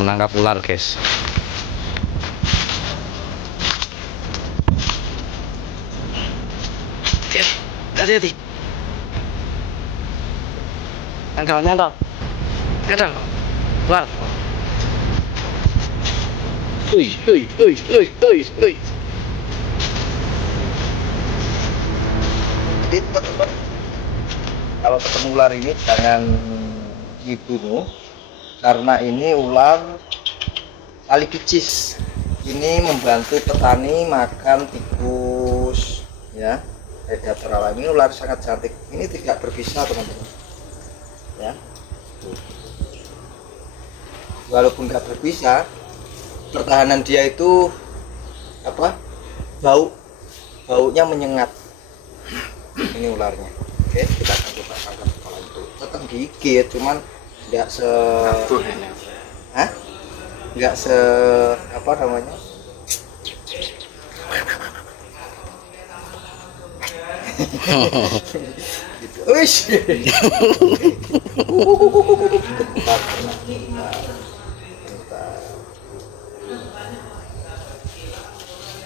menangkap ular, guys. Hati-hati. Nyangkal. Kadang. Ular. Uy. Jadi teman-teman, kalau ketemu ular ini jangan dibunuh, karena ini ular tali picis. Ini membantu petani makan tikus, ya. Predator alami. Ini ular sangat cantik. Ini tidak berbisa, teman-teman. Ya. Walaupun nggak berbisa, pertahanan dia itu apa? Baunya menyengat. Ini ularnya. Oke, kita akan coba tangkap kalau itu. Tetap gigit, cuman nggak nggak apa namanya? Gitu. Uish.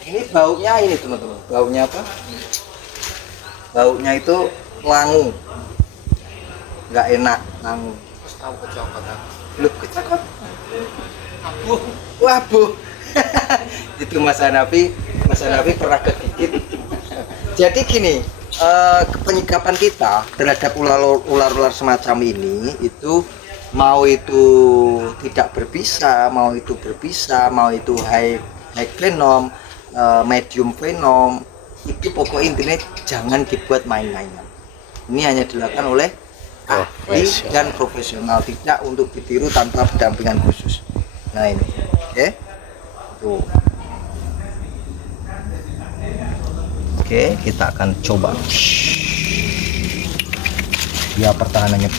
Ini baunya ini teman-teman. Baunya apa? Baunya itu langu, nggak enak, langu. Terus tahu kecokot apa? Belum kecokot. Wabuh. Itu Mas Hanafi pernah kegigit. Jadi gini, penyikapan kita terhadap ular-ular semacam ini itu mau itu tidak berbisa, mau itu berbisa, mau itu high venom, medium venom, itu pokoknya intinya jangan dibuat main-mainan. Ini hanya dilakukan oleh ahli dan profesional, tidak untuk ditiru tanpa pendampingan khusus. Nah ini, oke, tuh. Oke, kita akan coba. Ya, pertahanannya.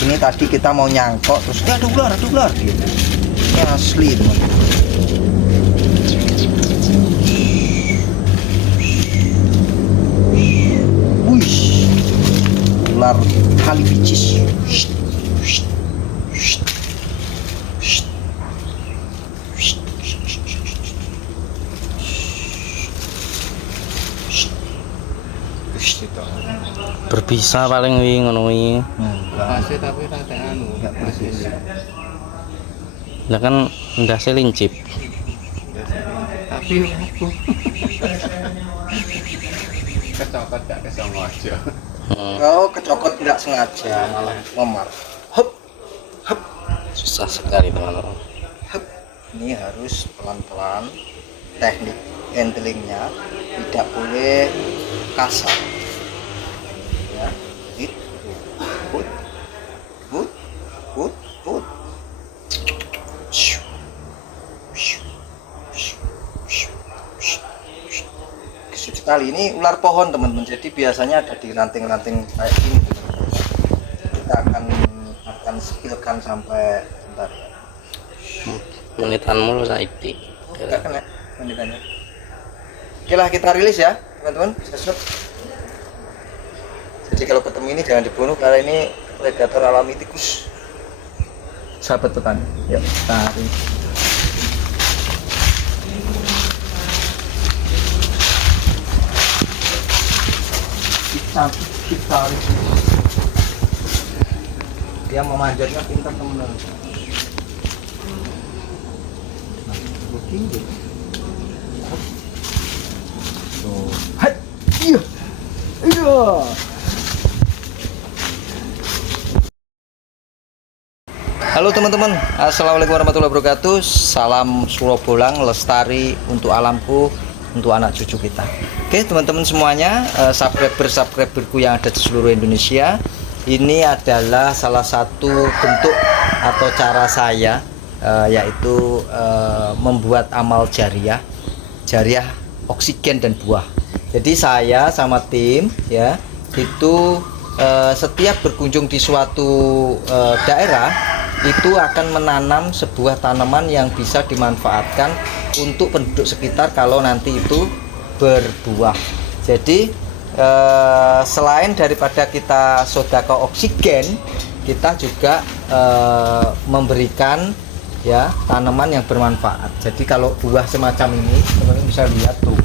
Ini tadi kita mau nyangkok, terus ada ular, gitu. Ini asli, teman-teman. Ular tali picis. Berbisa paling wi ngono wi. Pasti tapi rada anu, enggak persis. Lah kan ndase lincip. Tapi aku kecokot gak kesengaja. Oh, kecokot tidak sengaja, malah memar. Hup. Susah sekali, teman-teman. Hup. Ini harus pelan-pelan, teknik handlingnya tidak boleh kasar. Ya, itu. Put. Sekali ini ular pohon, teman-teman. Jadi biasanya ada di ranting-ranting kayak ini. Kita akan skillkan sampai bentar. Menitan mulu saiki. Enggak kena menitannya. Oke lah, kita rilis ya, teman-teman. Jadi kalau ketemu ini jangan dibunuh karena ini predator alami tikus. Sahabat petani. Yuk, tarik. Kita dia memanjatnya pintar, teman-teman. Begini. Tuh. Hai. Iya. Halo teman-teman, assalamualaikum warahmatullahi wabarakatuh. Salam Surobolang, lestari untuk alamku, untuk anak cucu kita. Oke teman-teman semuanya, subscriberku yang ada di seluruh Indonesia, ini adalah salah satu bentuk atau cara saya yaitu membuat amal jariah oksigen dan buah. Jadi saya sama tim ya itu setiap berkunjung di suatu daerah itu akan menanam sebuah tanaman yang bisa dimanfaatkan untuk penduduk sekitar kalau nanti itu berbuah. Jadi selain daripada kita sodako oksigen, kita juga memberikan ya tanaman yang bermanfaat. Jadi kalau buah semacam ini teman-teman bisa lihat tuh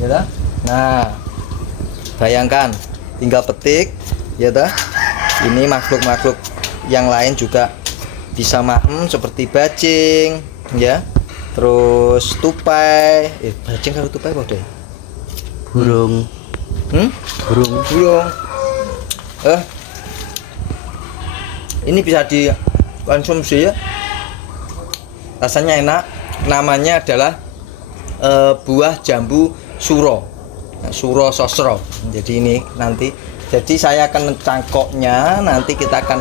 ya dah. Nah bayangkan tinggal petik ya dah, ini makhluk-makhluk yang lain juga bisa makan seperti bajing ya, terus tupai, bajing kalau tupai apa deh, Burung. burung ini bisa dikonsumsi ya, rasanya enak. Namanya adalah buah jambu suro, suro sosro. Jadi ini nanti, jadi saya akan mencangkoknya, nanti kita akan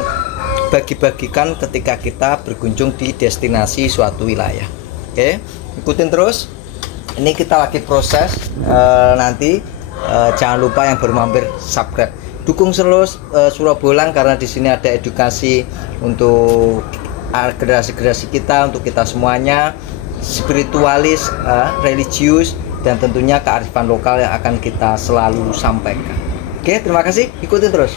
bagi-bagikan ketika kita berkunjung di destinasi suatu wilayah. Oke, ikutin terus. Ini kita lagi proses, nanti jangan lupa yang baru mampir subscribe, dukung terus Surobolang, karena di sini ada edukasi untuk generasi-generasi kita, untuk kita semuanya, spiritualis, religius, dan tentunya kearifan lokal yang akan kita selalu sampaikan. Oke, terima kasih, ikutin terus.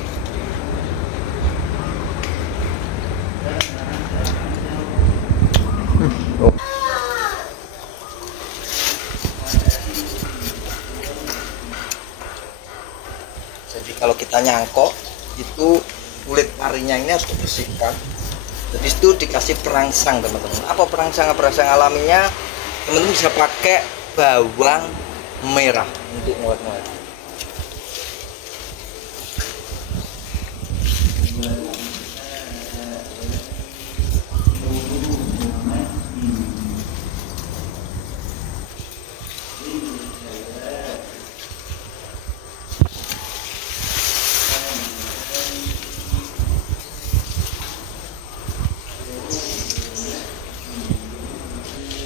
Jadi kalau kita nyangkok itu kulit parinya ini harus dibersihkan. Habis itu dikasih perangsang teman-teman. Apa perangsang? Perangsang alaminya teman-teman bisa pakai bawang merah untuk ngolek-ngolek.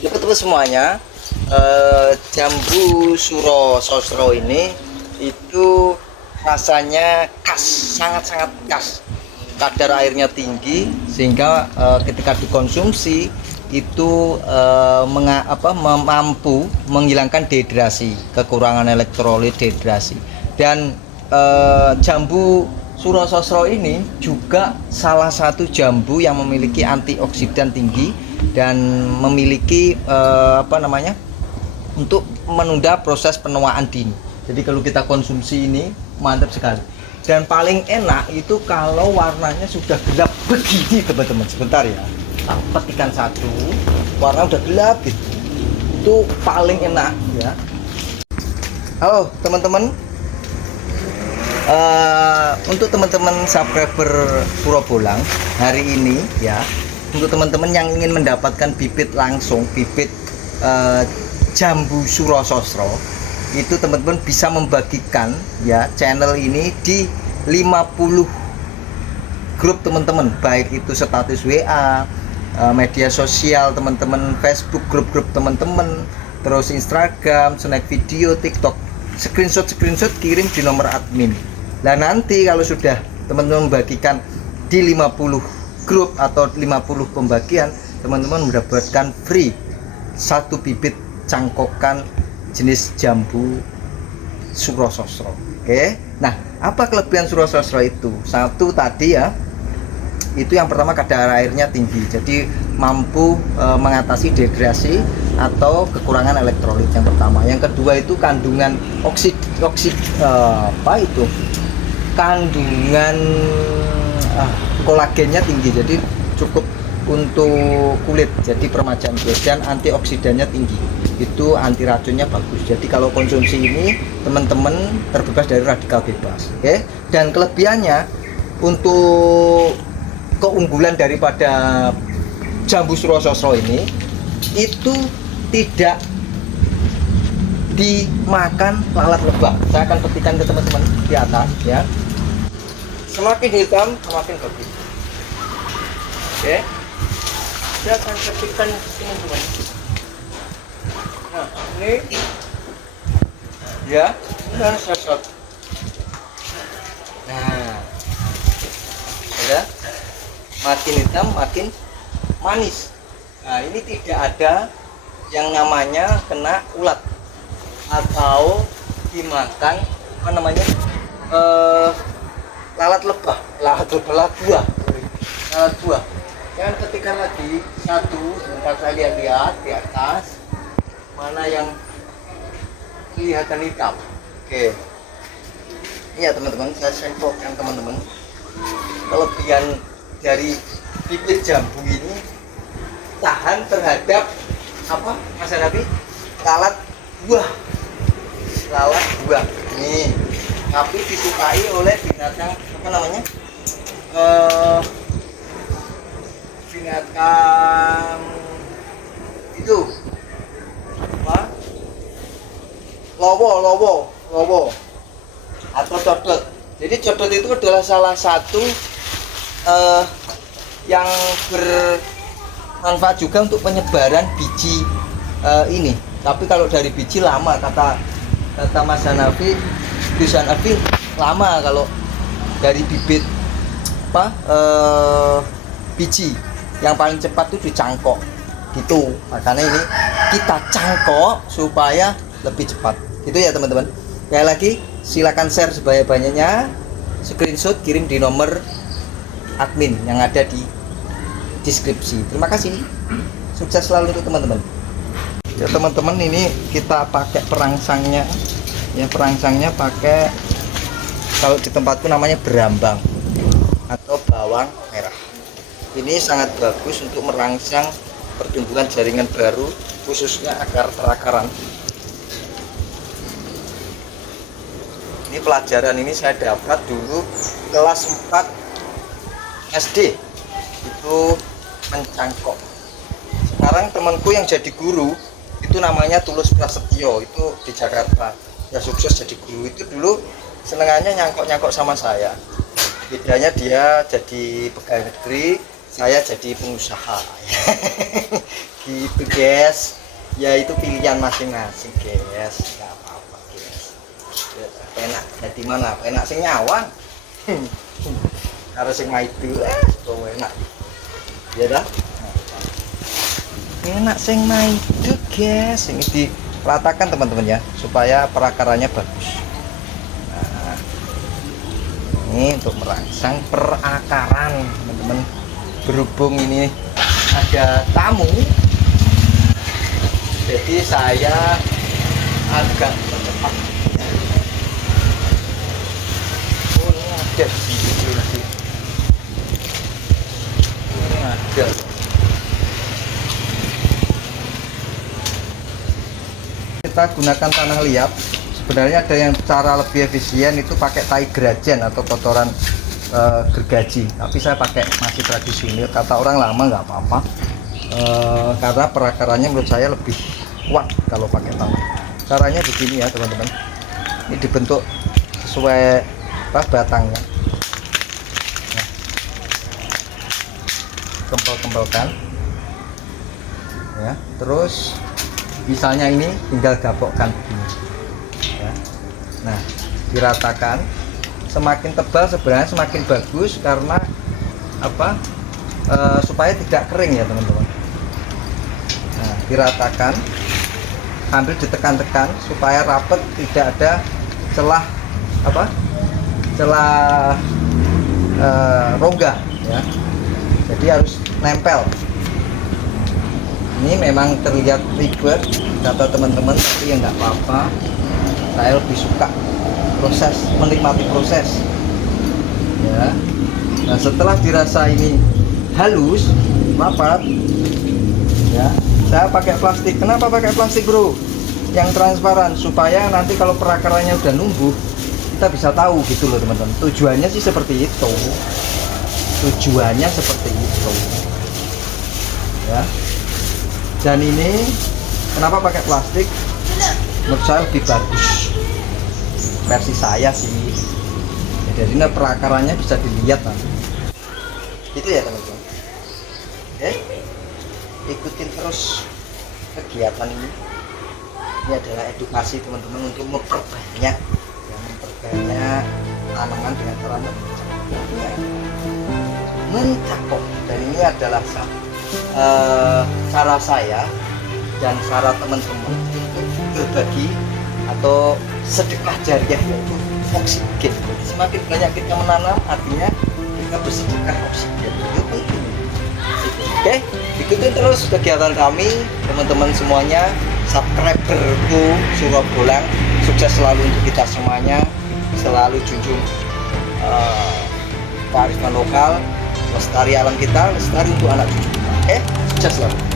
Ya teman semuanya, jambu suro sosro ini itu rasanya khas, sangat-sangat khas. Kadar airnya tinggi sehingga ketika dikonsumsi itu mampu menghilangkan dehidrasi, kekurangan elektrolit, dehidrasi. Dan jambu suro sosro ini juga salah satu jambu yang memiliki antioksidan tinggi dan memiliki untuk menunda proses penuaan dini. Jadi kalau kita konsumsi ini mantap sekali. Dan paling enak itu kalau warnanya sudah gelap begini teman-teman. Sebentar ya, tak petikan satu, warna udah gelap gitu, itu paling enak ya. Halo teman-teman, untuk teman-teman subscriber Surobolang hari ini ya, untuk teman-teman yang ingin mendapatkan bibit langsung, bibit jambu suro sosro, itu teman-teman bisa membagikan ya channel ini di 50 grup teman-teman, baik itu status WA, media sosial teman-teman, Facebook, grup-grup teman-teman, terus Instagram, snack video, TikTok, screenshot kirim di nomor admin. Nah nanti kalau sudah teman-teman membagikan di 50 grup atau 50 pembagian, teman-teman mendapatkan free satu bibit cangkokan jenis jambu suro sosro. Oke, nah apa kelebihan suro sosro itu? Satu tadi ya, itu yang pertama kadar airnya tinggi, jadi mampu mengatasi dehidrasi atau kekurangan elektrolit yang pertama. Yang kedua itu kandungan kandungan kolagennya tinggi, jadi cukup untuk kulit, jadi permajaan kulit, dan antioksidannya tinggi, itu anti racunnya bagus. Jadi kalau konsumsi ini teman-teman terbebas dari radikal bebas. Oke, dan kelebihannya, untuk keunggulan daripada jambu suro sosro ini, itu tidak dimakan lalat lebah. Saya akan petikan ke teman-teman di atas ya. Semakin hitam semakin bagus. Oke, saya akan petikan teman-teman. Nah ini ya, ini harus sosot. Nah ya, makin hitam makin manis. Nah ini tidak ada yang namanya kena ulat atau dimakan lalat lebah, lalat buah. alat buah. Yang ketikkan lagi satu, sebentar saya lihat-lihat di atas mana yang kelihatan hitam. Oke. Iya teman-teman, saya sampelkan teman-teman. Kelebihan dari bibit jambu ini tahan terhadap apa Mas Hanafi? Lalat buah. Lalat buah. Nih, tapi disukai oleh binatang apa namanya? Binatang itu apa? Lowo atau codot. Jadi codot itu adalah salah satu yang bermanfaat juga untuk penyebaran biji ini. Tapi kalau dari biji lama, kata Mas Hanafi, lama kalau dari bibit apa biji. Yang paling cepat itu dicangkok gitu. Makanya ini kita cangkok supaya lebih cepat. Gitu ya teman-teman. Sekali lagi silakan share sebanyak-banyaknya, screenshot kirim di nomor admin yang ada di deskripsi. Terima kasih. Sukses selalu untuk teman-teman. Ya teman-teman, ini kita pakai perangsangnya. Ya perangsangnya pakai, kalau di tempatku namanya berambang atau bawang merah. Ini sangat bagus untuk merangsang pertumbuhan jaringan baru, khususnya akar terakaran. Ini pelajaran ini saya dapat dulu kelas 4 SD, itu mencangkok. Sekarang temanku yang jadi guru itu namanya Tulus Prasetyo, itu di Jakarta. Ya sukses jadi guru. Itu dulu senengannya nyangkok-nyangkok sama saya. Bedanya dia jadi pegawai negeri, saya jadi pengusaha. Gitu guys. Ya itu pilihan masing-masing guys. Gak apa-apa guys. Enak jadi mana? Enak sing nyawang. Harus sing maidu enak. Ya dah. Enak sing maidu guys. Ini diratakan teman-teman ya, supaya perakarannya bagus. Nah, ini untuk merangsang perakaran teman-teman. Berhubung ini ada tamu, jadi saya agak cepat. Oh, ini ada di sini. Ini ada. Kita gunakan tanah liat. Sebenarnya ada yang cara lebih efisien itu pakai tai gerajen atau kotoran gergaji, tapi saya pakai masih tradisional. Kata orang lama nggak apa-apa, karena perakarannya menurut saya lebih kuat kalau pakai tanah. Caranya begini ya teman-teman, ini dibentuk sesuai batangnya. Nah, kempel-kempelkan ya, terus misalnya ini tinggal gabokkan begini ya. Nah, diratakan. Semakin tebal sebenarnya semakin bagus, karena apa? Supaya tidak kering ya teman-teman. Nah, diratakan, ambil ditekan-tekan supaya rapet, tidak ada celah apa? Celah rongga ya. Jadi harus nempel. Ini memang terlihat ribet kata teman-teman, tapi ya nggak apa-apa. Saya lebih suka proses, menikmati proses ya. Nah, setelah dirasa ini halus, rapat ya, saya pakai plastik. Kenapa pakai plastik bro yang transparan? Supaya nanti kalau perakarannya udah numbuh, kita bisa tahu gitu loh teman-teman. Tujuannya sih seperti itu, tujuannya seperti itu ya. Dan ini kenapa pakai plastik? Menurut saya lebih bagus, versi saya sih. Jadi ini perakarannya bisa dilihat nanti. Itu ya teman-teman. Oke, ikutin terus kegiatan ini. Ini adalah edukasi teman-teman untuk memperbanyak, tanaman dengan cara mencangkok. Dan ini adalah cara saya dan cara teman-teman untuk berbagi atau sedekah jariah, yaitu oksigen. Semakin banyak kita menanam, artinya mereka bersedekah oksigen. Itu penting. Oke, ikutin terus kegiatan kami teman-teman semuanya, subscriberku Surobolang. Sukses selalu untuk kita semuanya, selalu junjung kearifan lokal, lestari alam kita, lestari untuk anak cucu kita. Oke, sukses selalu.